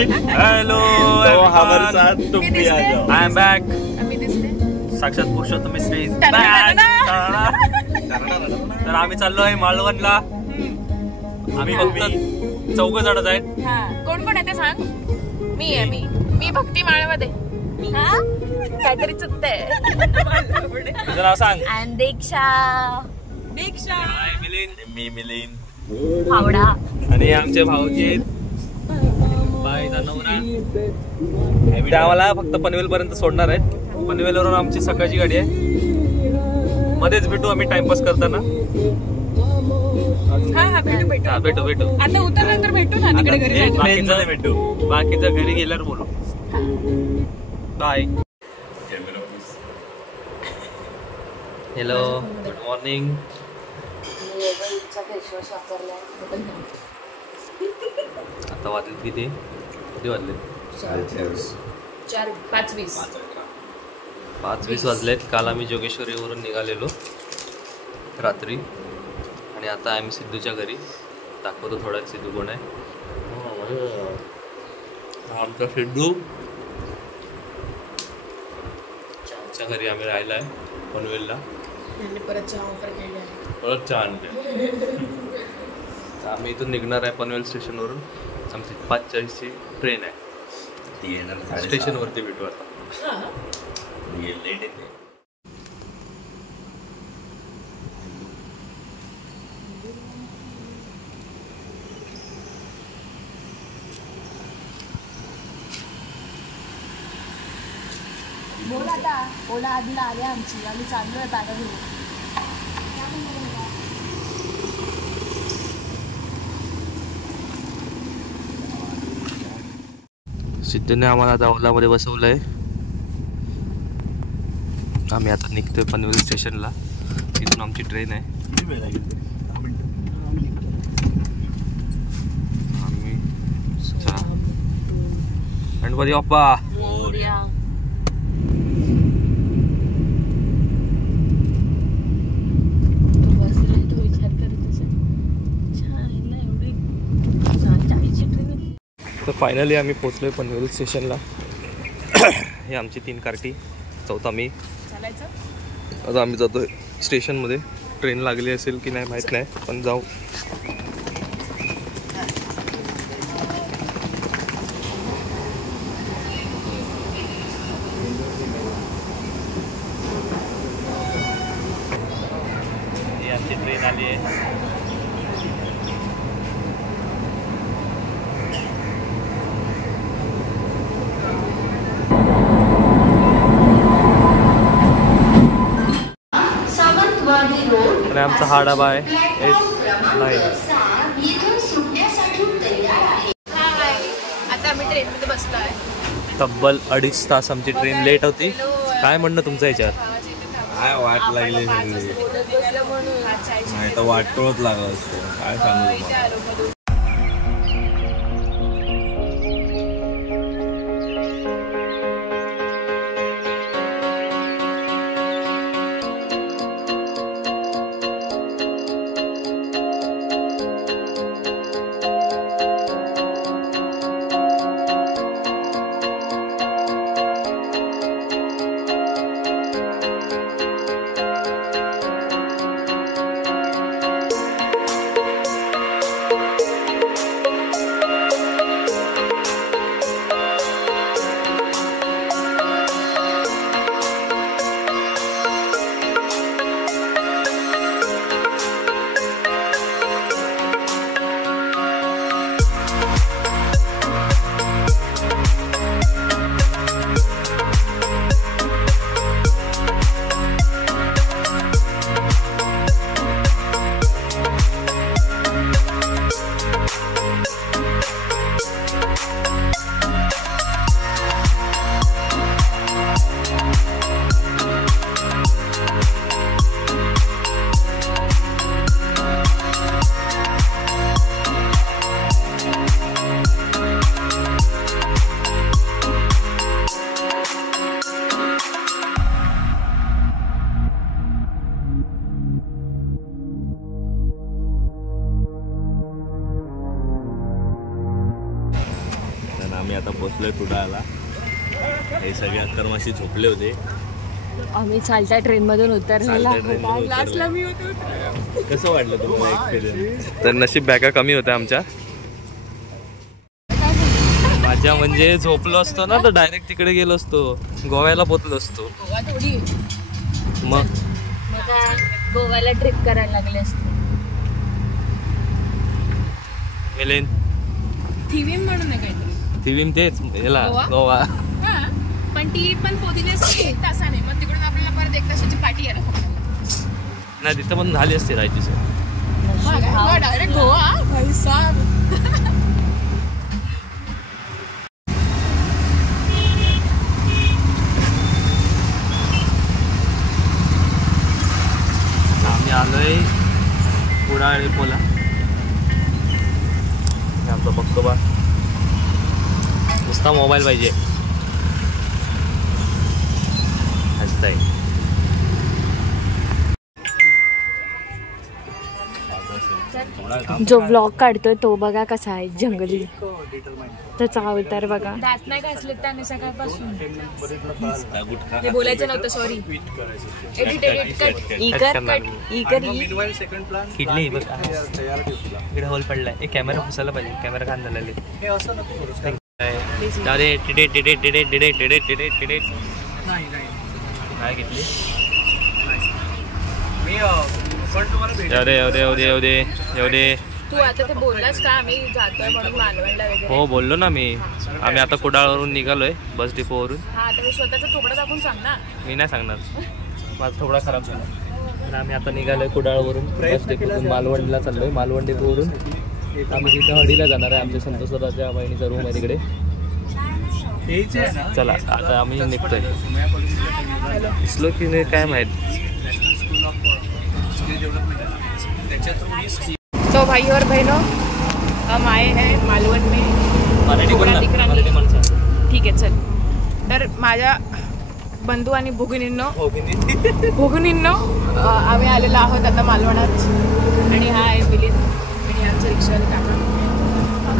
Hello हमारे साथ तुम भी आ जाओ. I am back. आम्ही दिसते. साक्षात पुरुषोत्तम श्री. तर आम्ही चाललोय मालवणला. आम्ही फक्त 4 जणच आहेत. कोण कोण आहे ते सांग. मी आहे. मी भक्ती माळमध्ये. काहीतरी चुकतंय. तुझं नाव सांग. आणि दीक्षा. मी मिलिंद. हावडा. आणि आमचे भाऊजी आहेत. बाईचा नवरा. ते आम्हाला फक्त पनवेल पर्यंत सोडणार आहेत. पनवेलवरून आमची सकाळची गाडी आहे. मध्येच भेटू आम्ही टाइमपास करताना. भेटू आता उतरल्यानंतर भेटू ना तिकडे घरी. भेटू. बाकीचं घरी गेल्यावर बोलू. बाय. Hello, good morning. आता वाजले किती वाजले? 5:20 वाजलेत. काल आम्ही जोगेश्वरीवरून निघालेलो रात्री आणि आता आम्ही सिद्धूच्या घरी. दाखवतो थोडा सिद्धू कोण आहे. आमचा सिद्धू च्या घरी आम्ही राहिला आहे पनवेलला. परत चहा आणते. आम्ही इथून निघणार आहे पनवेल स्टेशनवरून. आमची 5:40ची ट्रेन आहे. ती येणार स्टेशनवरती भेटू आता. लेट येते. बोल आता. ओला आधीला आली आमची. आम्ही चाललोय बॅगा घेऊन. सिद्धूने आम्हाला आता ओलामध्ये बसवलंय. आम्ही आता निघतोय पनवेल स्टेशनला. तिथून आमची ट्रेन आहे. आम्ही गणपती बाप्पा. तर फायनली आम्ही पोचलोय पनवेल स्टेशनला. ही आमची 3 कार्टी. 4था मी. आता आम्ही जातोय स्टेशनमध्ये. ट्रेन लागली असेल की नाही माहीत नाही, पण जाऊ. ही आमची ट्रेन आली आहे. आणि आमचा हा डबा आहे आता आम्ही ट्रेन मध्ये बसलोय. तब्बल 2.5 तास आमची ट्रेन लेट होती. काय म्हणणं तुमचं याच्यावर? काय वाट लागली सगळी. नाही तर वाटतोच लागला असतो. काय सांगू तुम्हाला. झोपले कुडाळला. हे सगळे अक्करमाशी झोपले होते. आम्ही चालत्या ट्रेन मधून उतरलेला. लास्टला मी होतो. कसं वाटलं तुम्हाला एक्सपिरियन्स? तर नशीब बॅगा कमी होत्या आमच्या. माझ्या म्हणजे झोपलो असतो ना तर डायरेक्ट तिकडे गेलो असतो, गोव्याला पोचलो असतो. मग गोव्याला ट्रिप करायला लागले असते. मिलेन थिविम म्हणून आहे काहीतरी. थिविम तेच याला गोवा. पण ती पण पोहोचली असते 1 तासाने. मग तिकडून आपल्याला परत 1 तासाची पाठी आहे ना. नाही तिथं पण झाली असते राहायची सोय. डायरेक्ट गोवा भाई साहब. आम्ही आलोय कुडाळ डेपोला. आमचा बघतो बा नुसता मोबाईल पाहिजे. हसताय. जो व्लॉग काढतोय तो बघा कसा आहे, जंगली. त्याचा अवतार बघा. दात नाही घासले त्याने सकाळपासून. हे बोलायचं नव्हतं, सॉरी. एडिट किडली बघा इकडे होल पडलाय. एक कॅमेरा पुसायला पाहिजे. कॅमेरा खान झालेले. अरे टिडे टिडे टिडे टिडे टिडे टिडे टिडे काय घेतली? एवढे एवढे एवढे एवढे एवढे. तू आता ते बोललास का आम्ही जातोय म्हणून मालवणला वगैरे? हो बोललो ना मी. आम्ही आता कुडाळवरून निघालोय बस डिपोवरून. हा तर स्वतःचा थोबडा दाखवून सांग ना. मी नाही सांगणार, माझा थोडा खराब झाला. तर आम्ही आता निघालोय कुडाळवरून बस डिपोतून मालवणला चाललोय. मालवण डिपोवरून आम्ही तिथं हडीला जाणार आहे. आमच्या संतोषराच्या बहिणीचा रूम आहे तिकडे. चला आता आम्ही निघतोय. दिसलो की नाही काय माहित. तो भाई और बहनों हम आए हैं मालवण में. ठीक आहे चल. तर माझ्या बंधू आणि भगिनींनो आम्ही आलेलो आहोत आता मालवणात. आणि हा आहे मिलिंद आणि आमचं रिक्षावाले काका.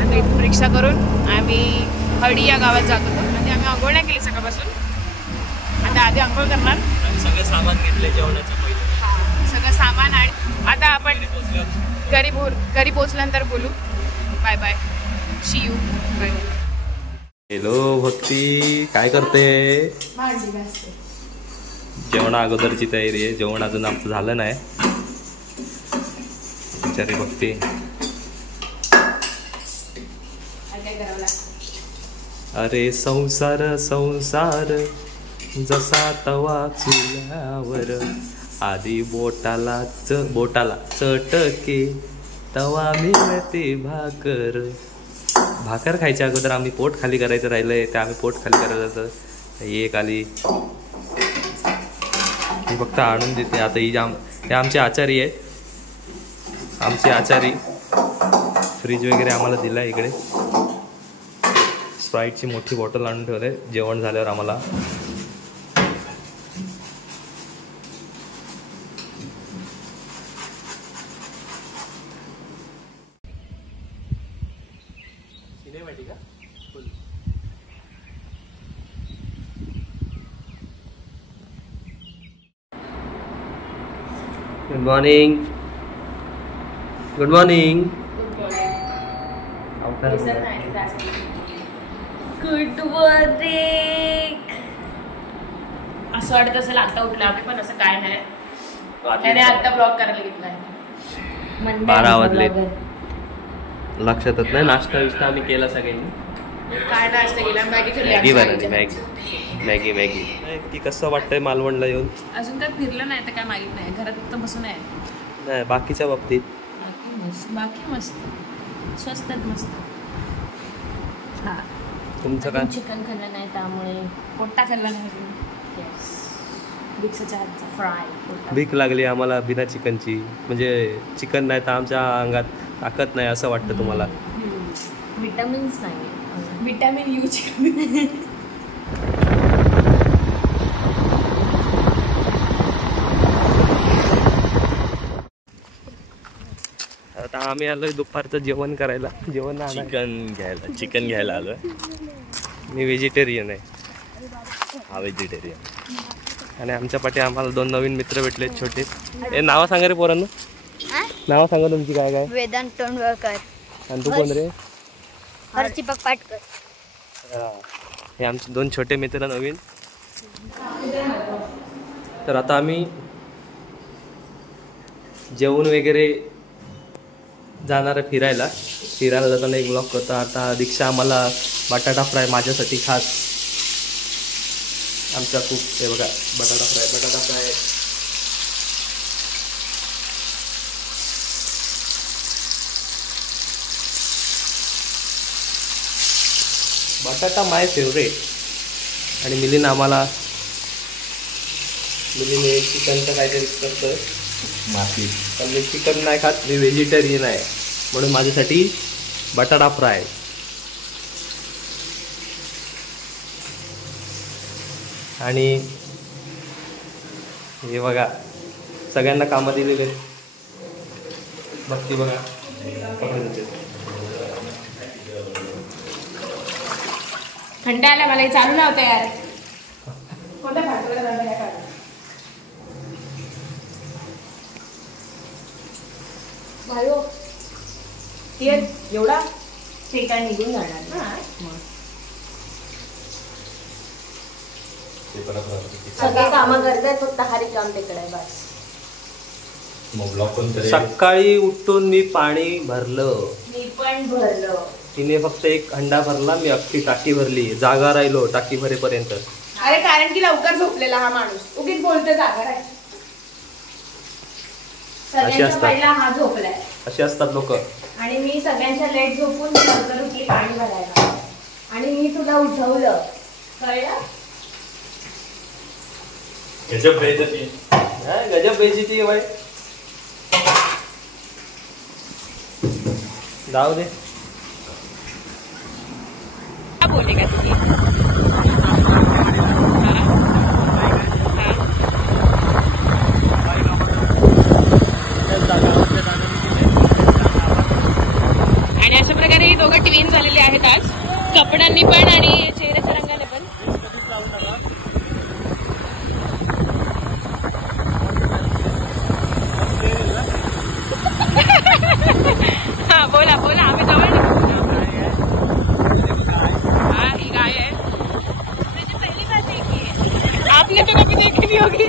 आणि रिक्षा करून आम्ही हडी या गावात जात होतो. म्हणजे आम्ही आंघोळ नाही केली सकाळपासून. आता आधी आंघोळ करणार. सगळं सामान घेतलंय जेवणाचं पहिलं. सगळं सामान. आणि आता आपण घरी पोचल्यानंतर बोलू. Bye bye. See you. Bye. Hello Bhakti काय करते? भांडी घासते. जेवणा अगोदरची तयारी आहे. जेवण अजून आमचं झालं नाही. बिचारी भक्ती. अरे संसार संसार जसा तवा चुल्यावर आधी बोटाला चटके तवा मिळते भाकर. भाकर खायच्या अगोदर आम्ही पोट खाली करायचं राहिलंय. ते आम्ही पोट खाली करायचं. एक आली ही फक्त आणून देते. आता ही हे आमचे आचारी आहेत. आमचे आचारी फ्रीज वगैरे आम्हाला दिला इकडे. स्प्राईटची मोठी बॉटल आणून ठेवले जेवण झाल्यावर आम्हाला. Good morning. Good morning. Good morning. असं वाटत असेल आता उठलं आम्ही, पण असं काय नाही. त्याने आता ब्लॉग करायला घेतलाय. 12 वाजले. लक्षातच नाही. नाश्ता विष्टा आम्ही केला सगळ्यांनी. काय नाश्ता केला? मॅगी मॅगी बनवली. Maggi Maggi. ती कसं वाटतंय मालवणला येऊन? अजून काय फिरलं नाही तर काय मागित नाही. घरात फक्त बसून आहे. नाही बाकीच्या बाबतीत बाकी मस्त. स्वस्तात मस्त. हा तुमचं काय? चिकन खाल्लं नाही त्यामुळे पोट्टा खाल्ला नाही. भीक लागली आम्हाला बिना चिकनची. म्हणजे चिकन नाही तर आमच्या अंगात ताकद नाही असं वाटतं तुम्हाला? विटामिन्स नाही. Vitamin you chicken. आता आम्ही आलोय दुपारचं जेवण करायला. जेवण चिकन घ्यायला आलोय. मी व्हेजिटेरियन आहे. हा व्हेजिटेरियन. आणि आमच्या पाठी आम्हाला 2 नवीन मित्र भेटले छोटे. हे नावं सांगा रे पोरांनो. नावं सांगा तुमची काय काय. वेदांत तोंडवळकर. आणि तू कोण रे. हर्षिपक पाटकर. हे आमचे 2 छोटे मित्र नवीन. तर आता आम्ही जेवण वगैरे जाणार आहे फिरायला जाताना एक ब्लॉग करतो. आता दीक्षा आम्हाला बटाटा फ्राय माझ्यासाठी खास आमचा खूप हे बघा बटाटा फ्राय बटाटा माय फेवरेट. आणि मिलीन चिकनचं काहीतरी करतोय माती. पण मी चिकन नाही खात, मी व्हेजिटेरियन आहे म्हणून माझ्यासाठी बटाटा फ्राय. आणि हे बघा सगळ्यांना कामं दिलेले बघती बघा. थंड आला मला, चालू नव्हतं यार. कोणत्या फाटला एवढा ते काय निघून जाणार ना. सगळे कामं करतात, फक्त हा रिकाम तिकडे बस. सकाळी उठून मी पाणी भरलं. मी पण भरलं. तिने फक्त 1 हंडा भरला, मी अख्खी टाकी भरली. जागा राहिलो टाकी भरेपर्यंत. अरे कारण की लवकर झोपलेला हा माणूस, उगीच बोलतो जागा राहील. सगळ्यांचा पहिला हा झोपलाय. असे असतात लोक. आणि मी सगळ्यांच्या लेट झोपून लवकर उठली पाणी भरायला. आणि मी तुला उठवलं, कळलं. गजब बेइज्जती भाई. जाऊ दे. क्या बोलेगा तुझे. आणि अशा प्रकारे हे दोघं ट्विन झालेले आहेत आज, कपड्यांनी पण आणि चेहऱ्याच्या रंगाने पण. हा बोला बोला, आम्ही जवळ गाय है. पहली बार देखी है आपने, तो कभी देखी नहीं होगी.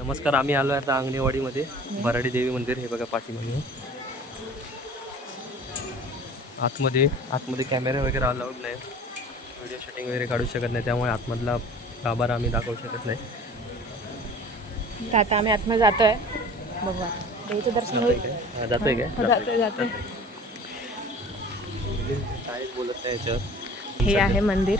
नमस्कार. आम्ही आलो आता अंगणेवाडीमध्ये, भराडी देवी मंदिर. हे बघा पाठीमध्ये. आतमध्ये कॅमेरा वगैरे अलाउड नाही, व्हिडिओ शूटिंग वगैरे काढू शकत नाही, त्यामुळे आतमधला गाभारा आम्ही दाखवू शकत नाही. तर आता आम्ही आतमध्ये जातोय. बघू देवीचं दर्शन होईल. जातोय काय. जातोय. काय बोलत नाही याच्यावर. हे आहे मंदिर.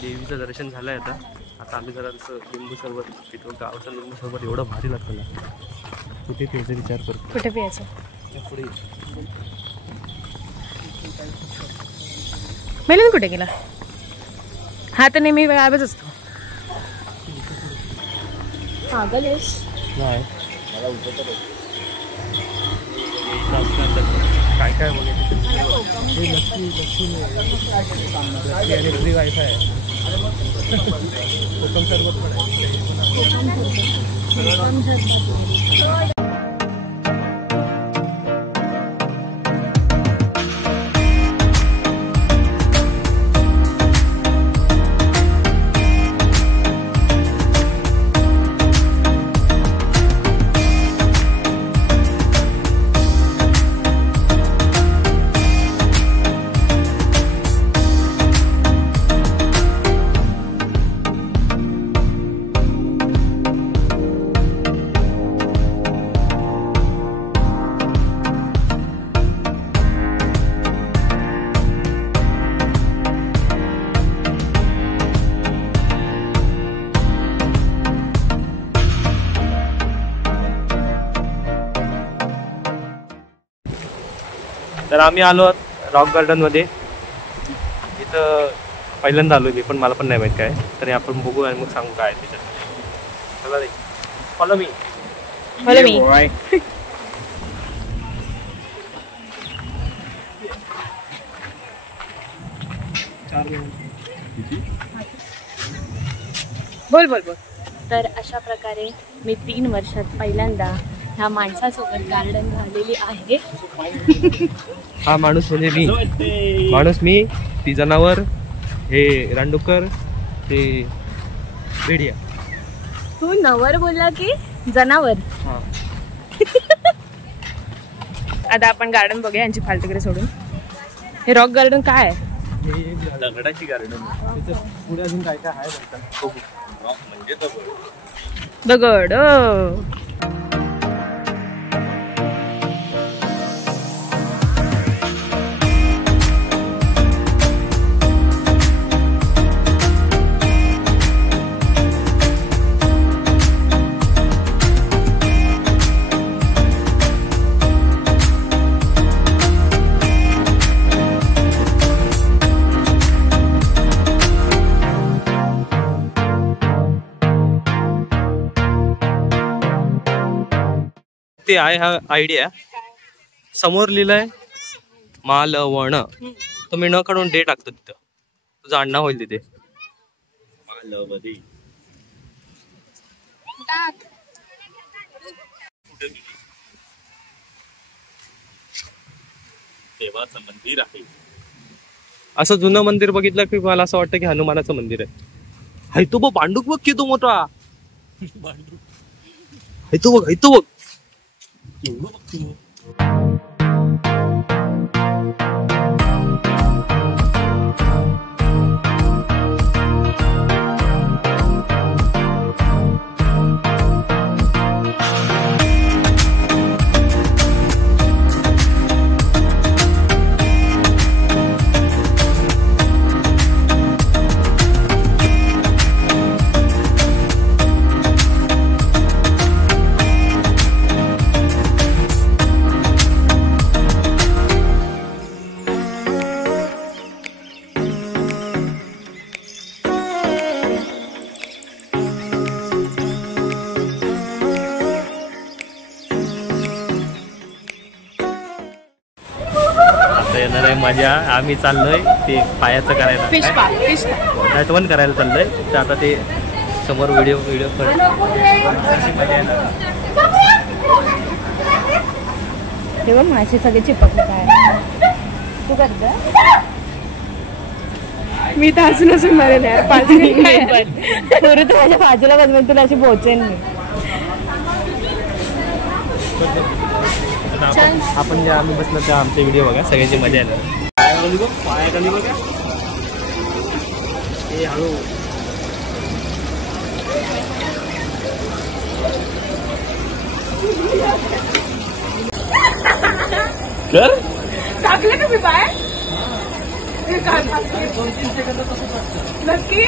देवीचं दर्शन झालंय. आता आम्ही जरा लिंबू सरबत पितो. गावचं लिंबू सरबत एवढं भारी लागतं ना. कुठे प्यायचा विचार करतो. कुठे प्यायचं. पुढे मेलन कुठे गेला. हा तर नेहमी गायबच असतो. गणेश नाही काय काय बघायचं. फ्री वायफाय आहे. कोकम सरबत पण आहे. तर आम्ही आलो रॉक गार्डनमध्ये. इथं पहिल्यांदा आलो मी पण, मला पण नाही माहीत काय. तरी आपण बघू आणि मग सांगू काय त्याच्यात. चला रे, फॉलो मी. बोल बोल बोल. तर अशा प्रकारे मी 3 वर्षात पहिल्यांदा ह्या माणसासोबत गार्डन झालेली आहे. हा माणूस म्हणजे मी. माणूस मी, ती जनावर, हे रानडुक्कर, ते भेडिया. तू नवर बोलला की जनावर? आता आपण गार्डन बघूया यांची फालतुगिरी सोडून. हे रॉक गार्डन काय आहे? दगडाची गार्डन. पुढे अजून काय काय आहे म्हणतात. म्हणजे दगड. ते आहे हा आयडिया. समोर लिहिलंय मालवण. तो मी न काढून डे टाकतो तिथं. तुझं आडनाव होईल तिथे. देवाचं मंदिर आहे. असं जुनं मंदिर बघितलं की मला असं वाटतं की हनुमानाचं मंदिर आहे. हाय तो बघ भांडूक बघ की तो मोठा. हाय तो बघ, हाय तो बघ. येणार आहे मजा. आम्ही चाललोय ते पायाचं करायला, फिश नटवण करायला चाललोय. तर आता ते समोर व्हिडिओ तेव्हा माझे सगळे चिपकले काय तू करत. मी तर अजून असून मरेल यार. पुरे तू माझ्या बाजूला बसवेल, तुला अशी पोहोचेल मी. आपण जे आम्ही बसलो त्या आमचे व्हिडिओ बघा, सगळ्यांची मजा येणार. पायाखाली बघा हे हळू. कर टाकलं का मी पाय? नक्की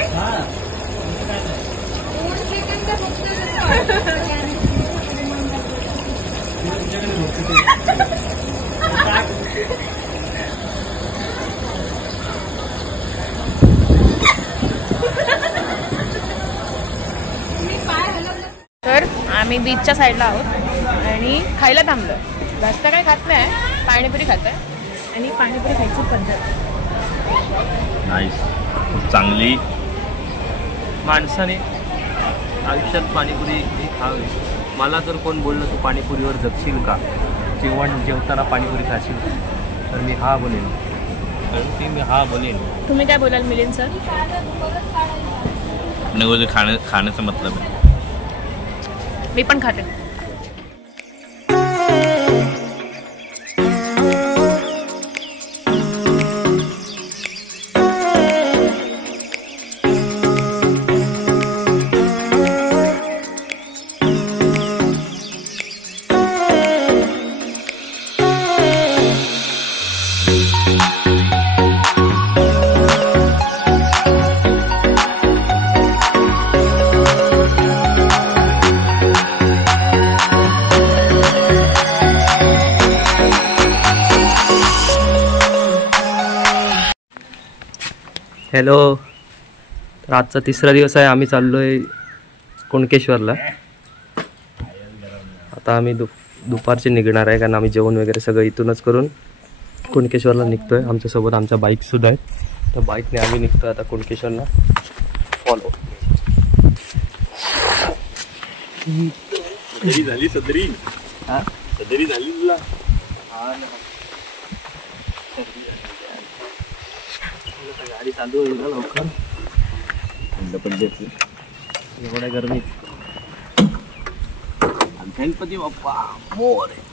तर आम्ही बीचच्या साईडला आहोत आणि खायला थांबलो. जास्त काही खात नाही, पाणीपुरी खातोय. आणि पाणीपुरी खायची पद्धत नाईस, चांगली. माणसाने आयुष्यात पाणीपुरी खावी. मला जर कोण बोललं तू पाणीपुरीवर जगशील का, जेवताना पाणीपुरी खाशील, तर मी हा बोलेन. कारण मी हा बोलेन. तुम्ही काय बोलाल मिलिंद सर? खाण्याचा मतलब आहे. मी पण खाते. हॅलो. तर आजचा तिसरा दिवस आहे. आम्ही चाललोय कुणकेश्वरला. आता आम्ही दुपारचे निघणार आहे, कारण आम्ही जेवण वगैरे सगळं इथूनच करून कुणकेश्वरला निघतोय. आमच्यासोबत आमच्या बाईकसुद्धा आहेत. तर बाईकने आम्ही निघतोय आता कुणकेश्वरला. फॉलो. सदरी झाली सदरी. हां सदरी झाली तुला. हां ना, गाडी चालू होईल ना लवकर. एवढ्या गरमीत. गणपती बाप्पा मोरे.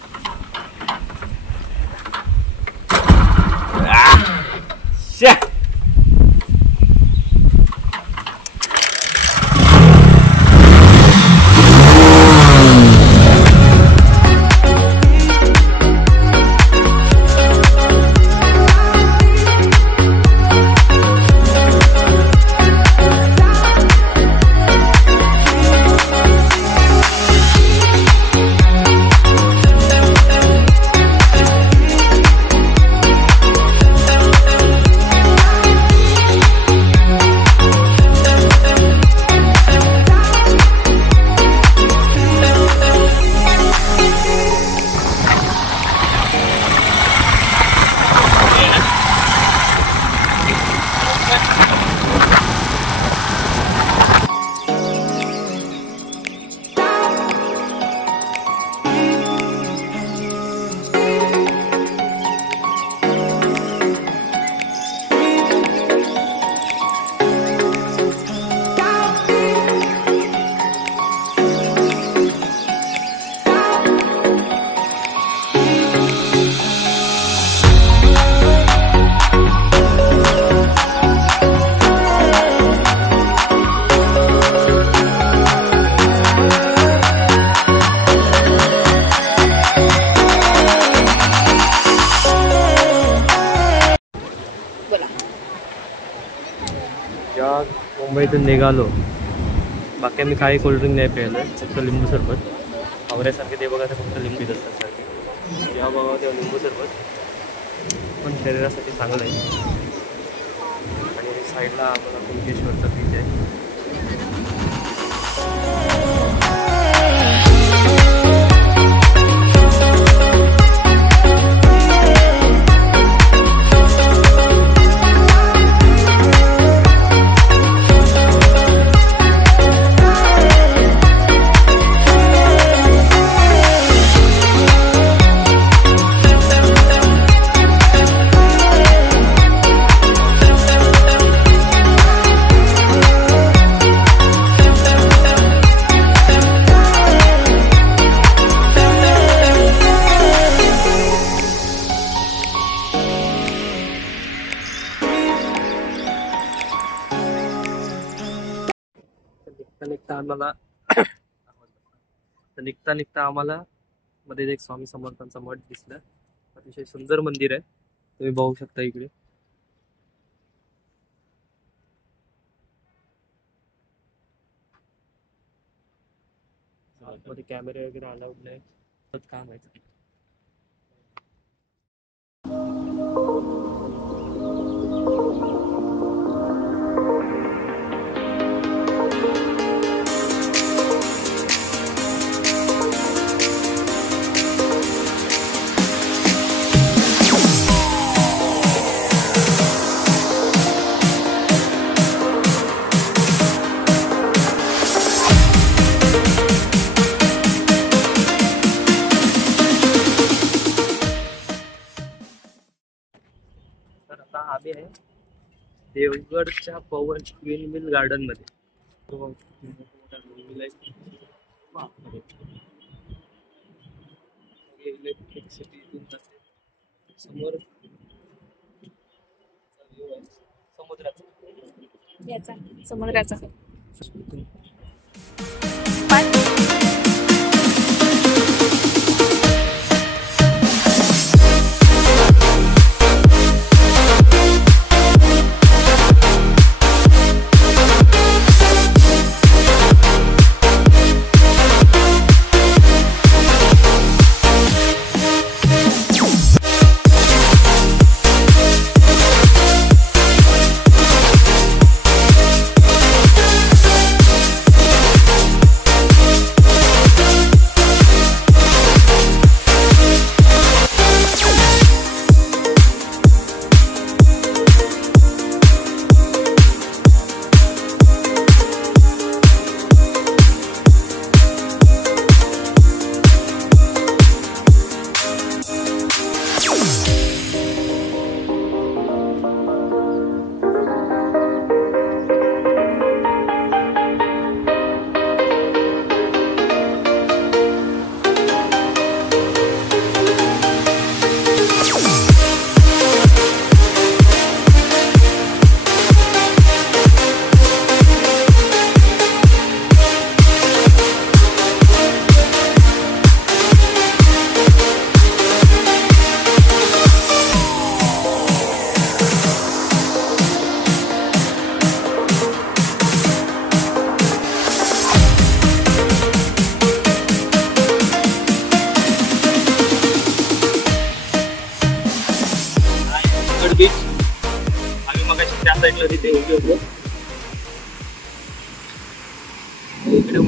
मुंबईतून निघालो. बाकी आम्ही काही कोल्ड्रिंक नाही प्यायलं, फक्त लिंबू सरबत. आवऱ्यासारखे ते बघा, फक्त लिंबू असतात सारखे. जेव्हा बघा तेव्हा लिंबू सरबत पण शरीरासाठी चांगलं आहे. आणि साईडला आम्हाला कुणकेश्वरचा बीच आहे. निघता निघता आम्हाला मध्ये एक स्वामी समर्थांचा मठ दिसला. अतिशय सुंदर मंदिर आहे, तुम्ही बघू शकता इकडे. मध्ये कॅमेरे वगैरे अलाउड नाही, काम आहे. आम्ही आहे देवगडच्या पवन क्वीन मिल गार्डन मध्ये. इलेक्ट्रिसिटी समोर समुद्राचा साईडला तिथे उभी होतो. इकडे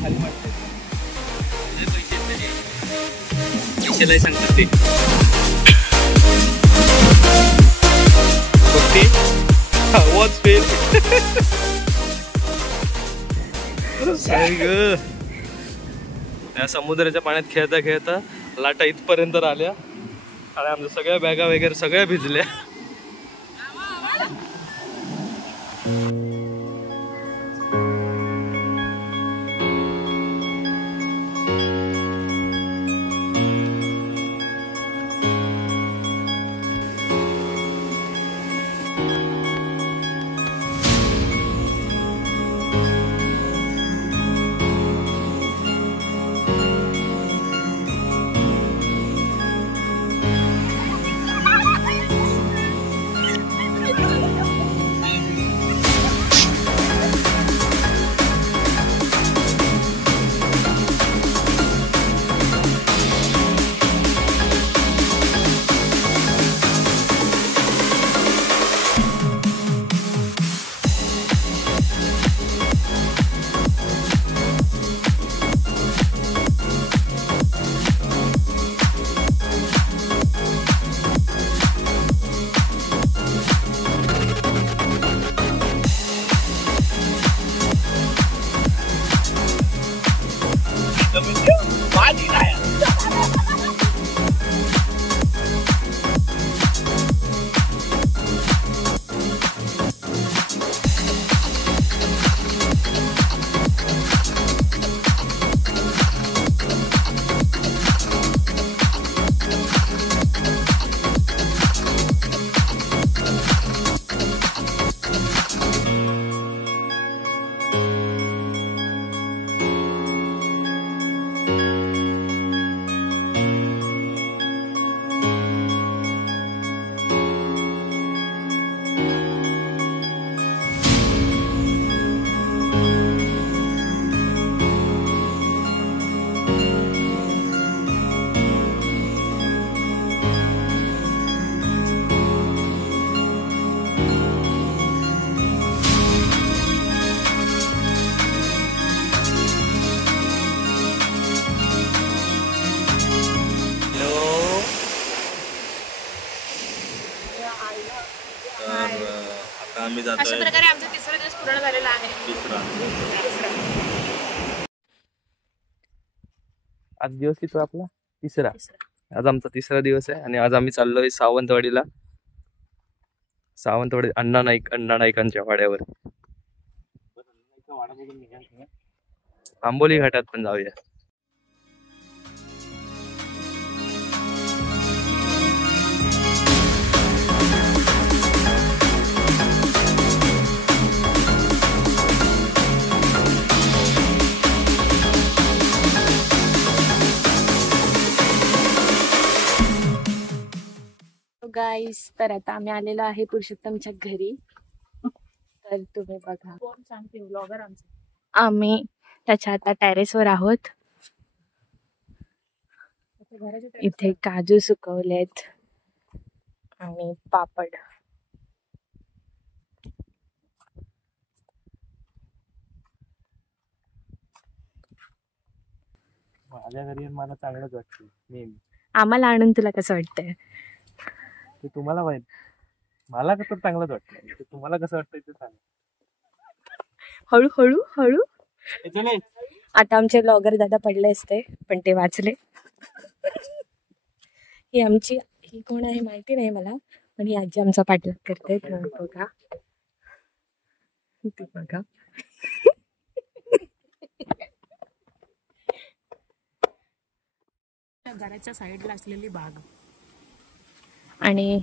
खाली वाटते पैसे सांगतात ते वॉच फेल. या समुद्राच्या पाण्यात खेळता खेळता लाटा इथपर्यंत आल्या आणि आमच्या सगळ्या बॅगा वगैरे सगळ्या भिजल्या. अशा प्रकारे आमचा तिसरा दिवस पूर्ण झालेला आहे. आज दिवस किती आपला तिसरा. आज आमचा तिसरा दिवस आहे आणि आज आम्ही चाललोय सावंतवाडीला. सावंतवाडी अण्णा नाईकांच्या वाड्यावर. आंबोली घाटात पण जाऊया. गाईस, तर आता आम्ही आलेलो आहे पुरुषोत्तमच्या घरी. तर तुम्ही बघा, ब्लॉगर आम्ही त्याच्या आता टेरेसवर आहोत. इथे काजू सुकवलेत आणि पापड. माझ्या घरी मला चांगलंच वाटतं. आम्हाला आणून तुला कसं वाटतंय? ते तुम्हाला माहित. मला कसं चांगलंच वाटतं. तुम्हाला कसं वाटतंय ते सांग. हळू हळू. आता आमचे ब्लॉगर दादा पडले असते पण ते वाचले. ही कोण आहे माहिती नाही मला, पण ही आजी आमचा पाठलाग करते. बघा बघा. घराच्या साईडला असलेली बाग आणि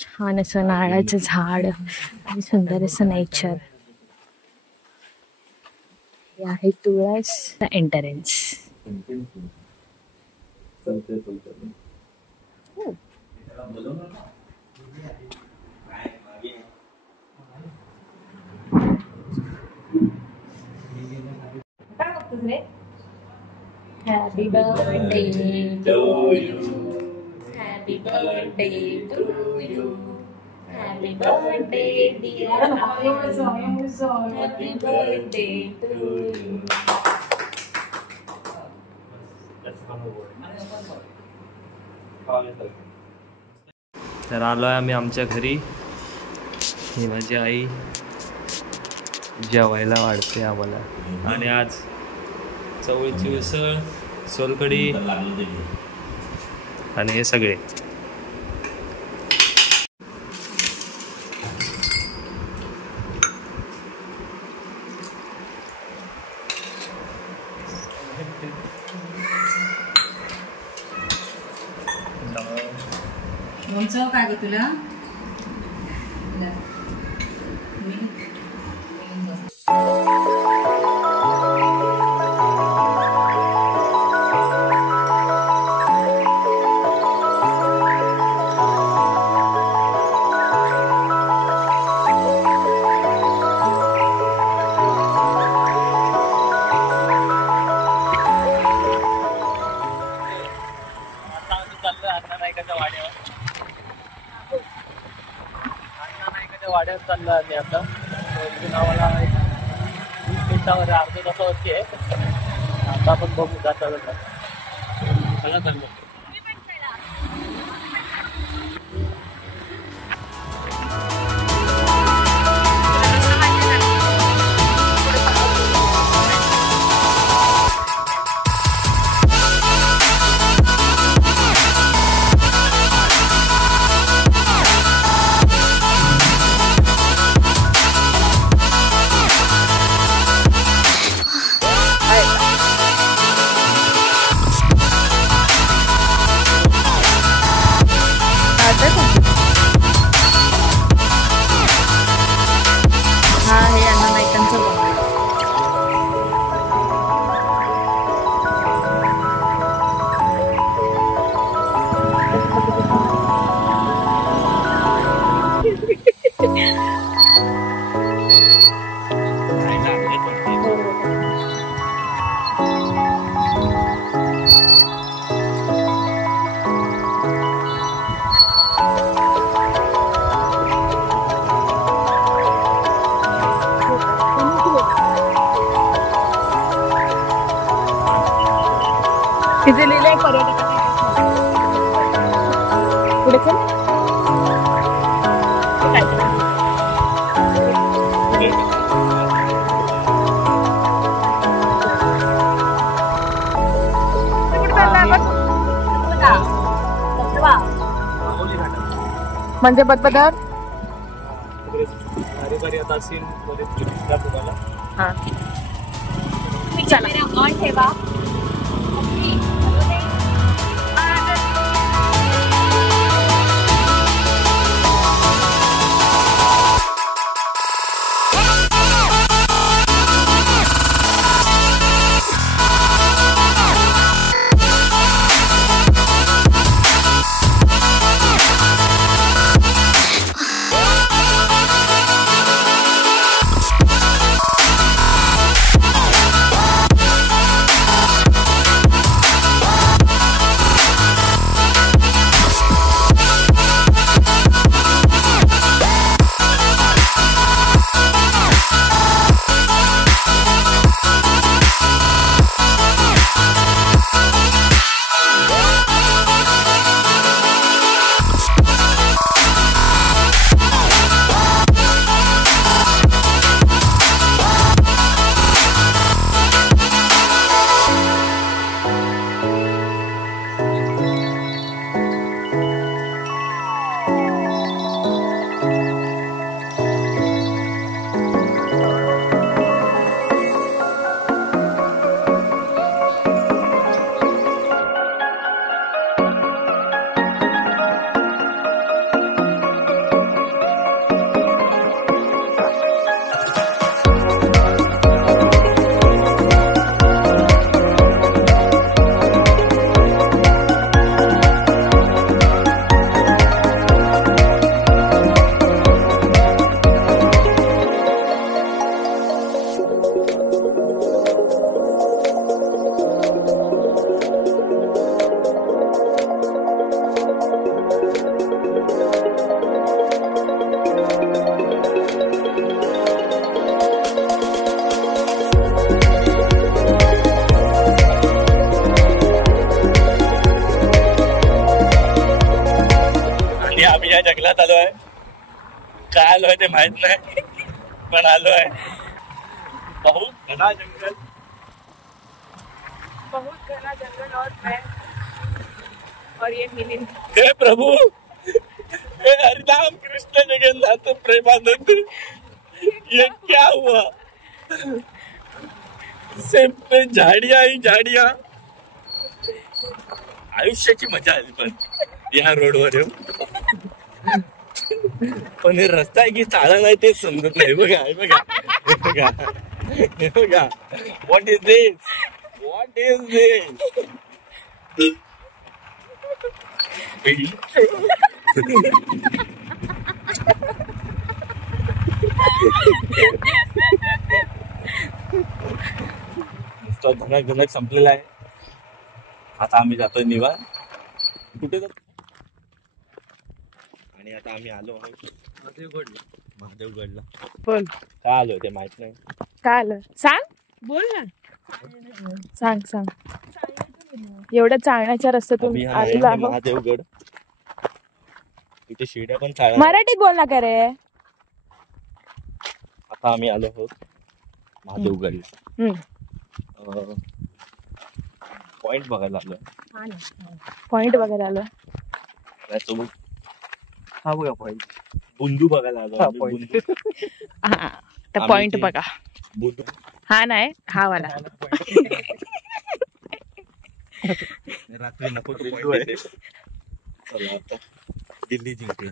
छान असं नारळाचं झाड आणि सुंदर असं नेचर. हे आहे तुळस entrance. Happy birthday to you. Happy birthday to you. Happy birthday, dear Ayush. Happy birthday to you. तर आलो आहे आम्ही आमच्या घरी. ही माझी आई जेवायला वाढते आम्हाला. आणि आज चवळीची उसळ, सोलकढी आणि हे सगळे. लोणचं काय ग तुला? वाड्यात चाललो आम्ही आता. नावाला 20 मिनिटावर अर्ध्या तासावरती आहे. आता आपण बघू जाता जाता मला चाललो. हा हे अण्णा नाईकांचं बघ. तिथे लिहिलंय पर्यटकांना पुढे चल. म्हणजे बदबदार हा कॅमेरा ऑन ठेवा. जंगलात आलो आहे. काय आलो आहे ते माहित नाही, पण आलो आहे. बहुत घना जंगल, बहुत घना जंगल और मैं और ये मिलिंद. हे प्रभु, हे हरिनाम कृष्ण जगन्नाथ प्रेमानंद, ये क्या हुआ? सिर्फ झाडिया ही झाडिया. आयुष्याची मजा आली पण या रोडवर येऊन. पण हे रस्ता आहे की चाला नाही तेच समजत नाही. बघा हे बघा हे बघा हे बघा. What is this? What is this? धनक संपलेला आहे. आता आम्ही जातोय निवार. कुठे जातो? आणि आता आम्ही आलो आहोत महादेवगडला. बोल काय आलो ते माहित नाही. काय आलं सांग. बोल ना. सांग सांग. एवढ्या चालण्याच्या रस्त्यातून अभी हम आलेलो आए हैं आहोत. महादेवगड. तिथे शिड्या पण चालल्या. मराठीत बोल ना का रे. आता आम्ही आलो आहोत महादेवगडला. पॉइंट बघायला आलोय. पॉइंट बघायला आलो. त्यासोबत हा बघा पॉइंट. बुंदू बघायला आलो. बुंदू. हा तर पॉइंट बघा. बुंदू हा नाही हा वाला. रात्री नको तो point आहे. चला आता दिल्ली जिंकली.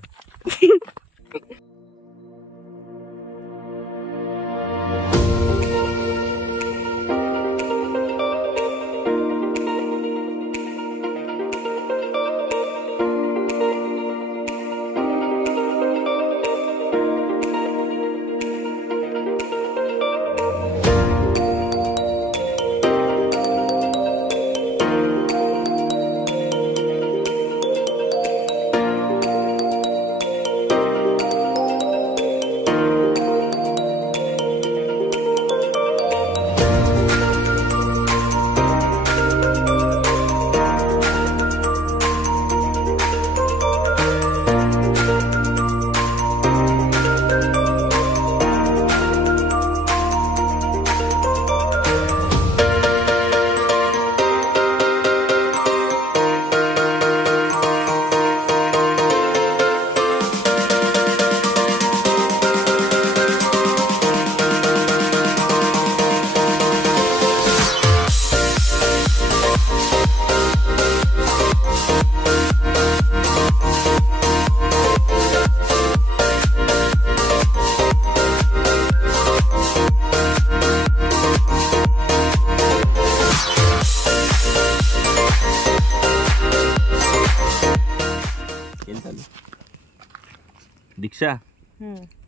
दीक्षा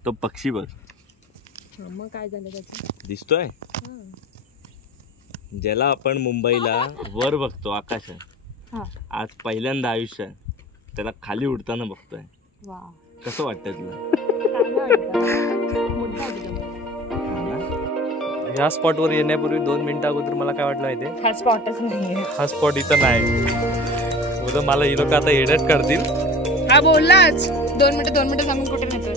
तो पक्षी बघ. मग काय झालं त्याचं. दिसतोय ज्याला आपण मुंबईला वर बघतो आकाशात, आज पहिल्यांदा आयुष्यात त्याला खाली उडताना बघतोय. कसं वाटतंय तुला? ह्या स्पॉटवर येण्यापूर्वी 2 मिनिटं अगोदर मला काय वाटलं माहितीये, हा स्पॉटच नाहीये. हा स्पॉट इथं नाही. उद्या मला ही लोक आता एडिट करतील. हा बोललाच 2 मिनिटं सांगून कुठे नेतोय.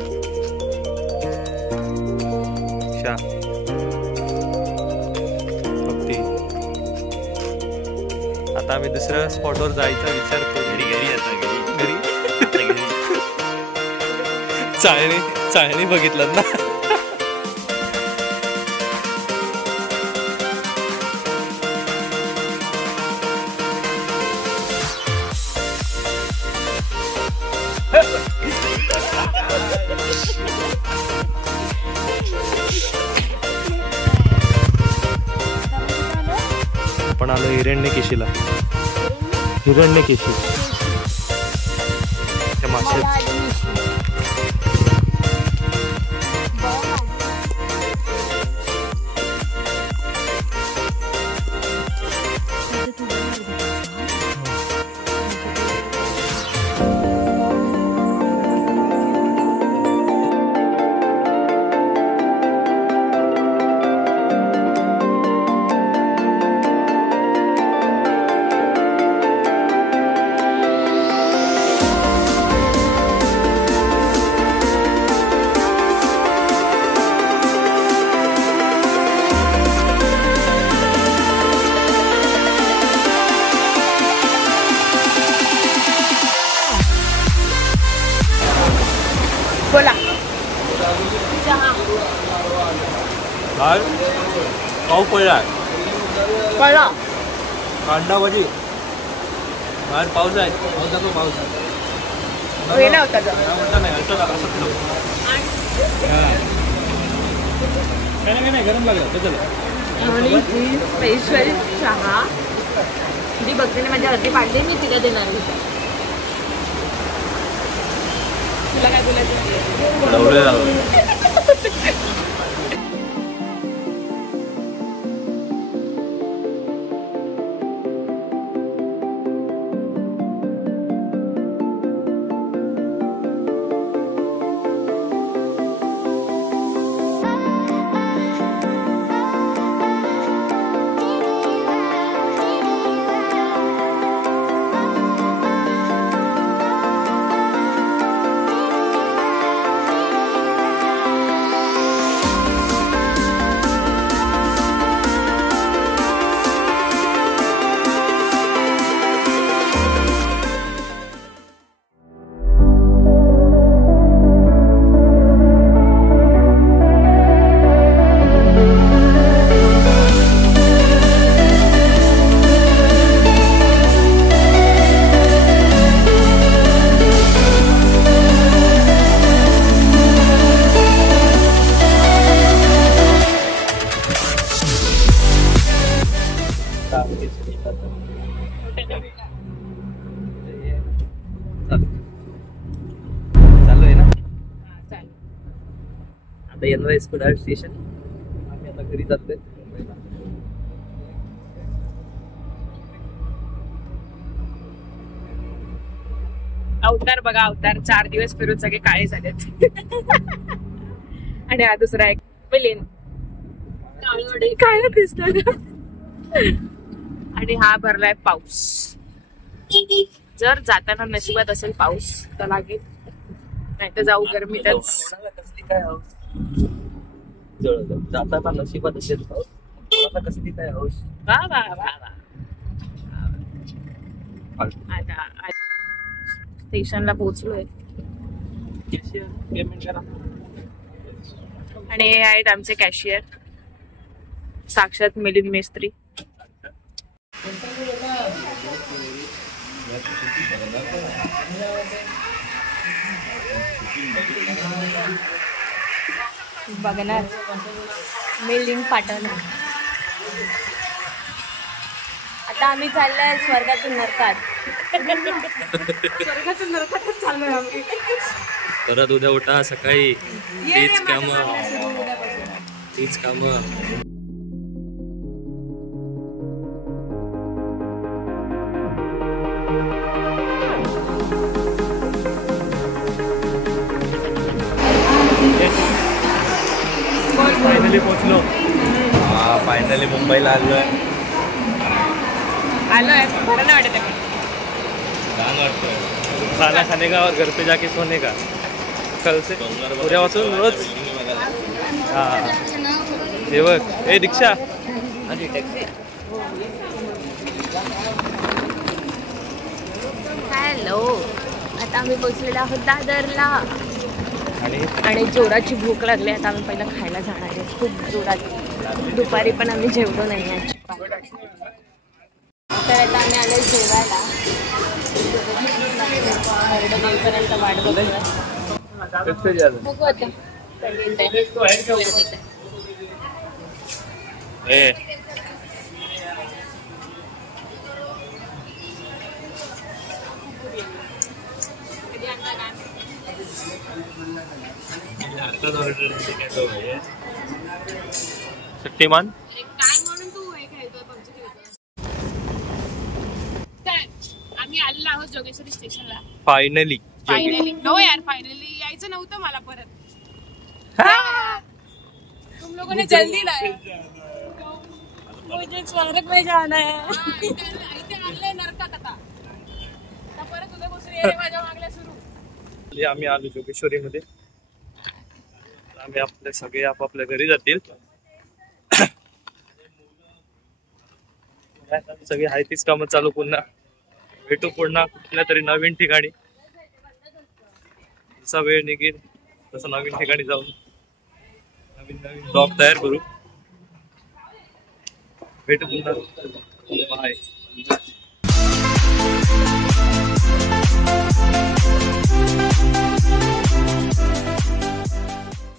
आता आम्ही दुसऱ्या स्पॉटवर जायचा विचार करू. घरी चाळणी बघितलं ना. आपण आलो हिरण्यकेशीला. हिरण्यकेशी त्या मासे. बाहेर पाऊस पडला कळला कांदा भाजी बाहेर पाऊस आहे पाऊस दाखव पाऊस वेळा होता ग नाही नाही गरम लागलं आणि ही स्पेशल चहा जी भक्तीने माझ्या हाती पाडली मी तिला देणार होती. तुला काय बोलायचं चालू आहे ना आता येणार आहे स्कुडाळ स्टेशन आम्ही आता घरी जातोय मुंबईला. अवतार बघा अवतार 4 दिवस फिरून सगळे काळे झालेत आणि हा दुसरा एक मिलिंद काळवडे काय दिसत आणि हा भरलाय पाऊस. जर जाताना नशिबात असेल पाऊस तर लागेल नाही तर जाऊ गरमीतच. कसली काय हौस जाताना नशिबात असेल पाऊस कसली काय हौस. वा वा वा वा. आता स्टेशनला पोहोचलोय आणि हे आहेत आमचे कॅशियर साक्षात मिलिंद मेस्त्री. बघणार मी लिंक पाठवणार. आता आम्ही चाललोय स्वर्गातून नरकात. स्वर्गातून नरकातच चाललोय आम्ही. परत उद्या उठा सकाळी तीच काम फायनली पोहोचलो. फायनली मुंबईला आलोय. बरं नाही वाटत आहे. छान वाटतंय. खाना खाने का घर पे जाके सोने का कल से उद्यापासून रोज. हा हे बघ ए रिक्षा टॅक्सी. हॅलो आता आम्ही पोहोचलेलो आहोत दादरला आणि जोराची भूक लागली. आता आम्ही पहिला खायला जाणार आहे खूप जोरात. दुपारी पण आम्ही जेवलो नाही. तर आता आम्ही आलो जेवायला. देईपर्यंत वाट बघूया. बघू आता शक्तिमान काय म्हणून तू हे खेळतोय पबजी खेळतोय. आम्ही आलेलो आहोत जोगेश्वरी स्टेशनला. फायनली नो यार फायनली यायचं नव्हतं मला परत. तुम लोगों ने जल्दी लाया. मुझे स्वर्ग में जाना है. इथे आले नरकात आता परत उद्या बसून माझ्या मागल्या सुरू. आम्ही आलो जोगेश्वरी मध्ये. आम्ही आपले सगळे आपापल्या घरी जातील. सगळी आहे तीच कामं चालू. पुन्हा भेटू पुन्हा कुठल्या तरी नवीन ठिकाणी. जसा वेळ निघेल तसं नवीन ठिकाणी जाऊन नवीन ब्लॉग तयार करू. भेटू पुन्हा. बाय.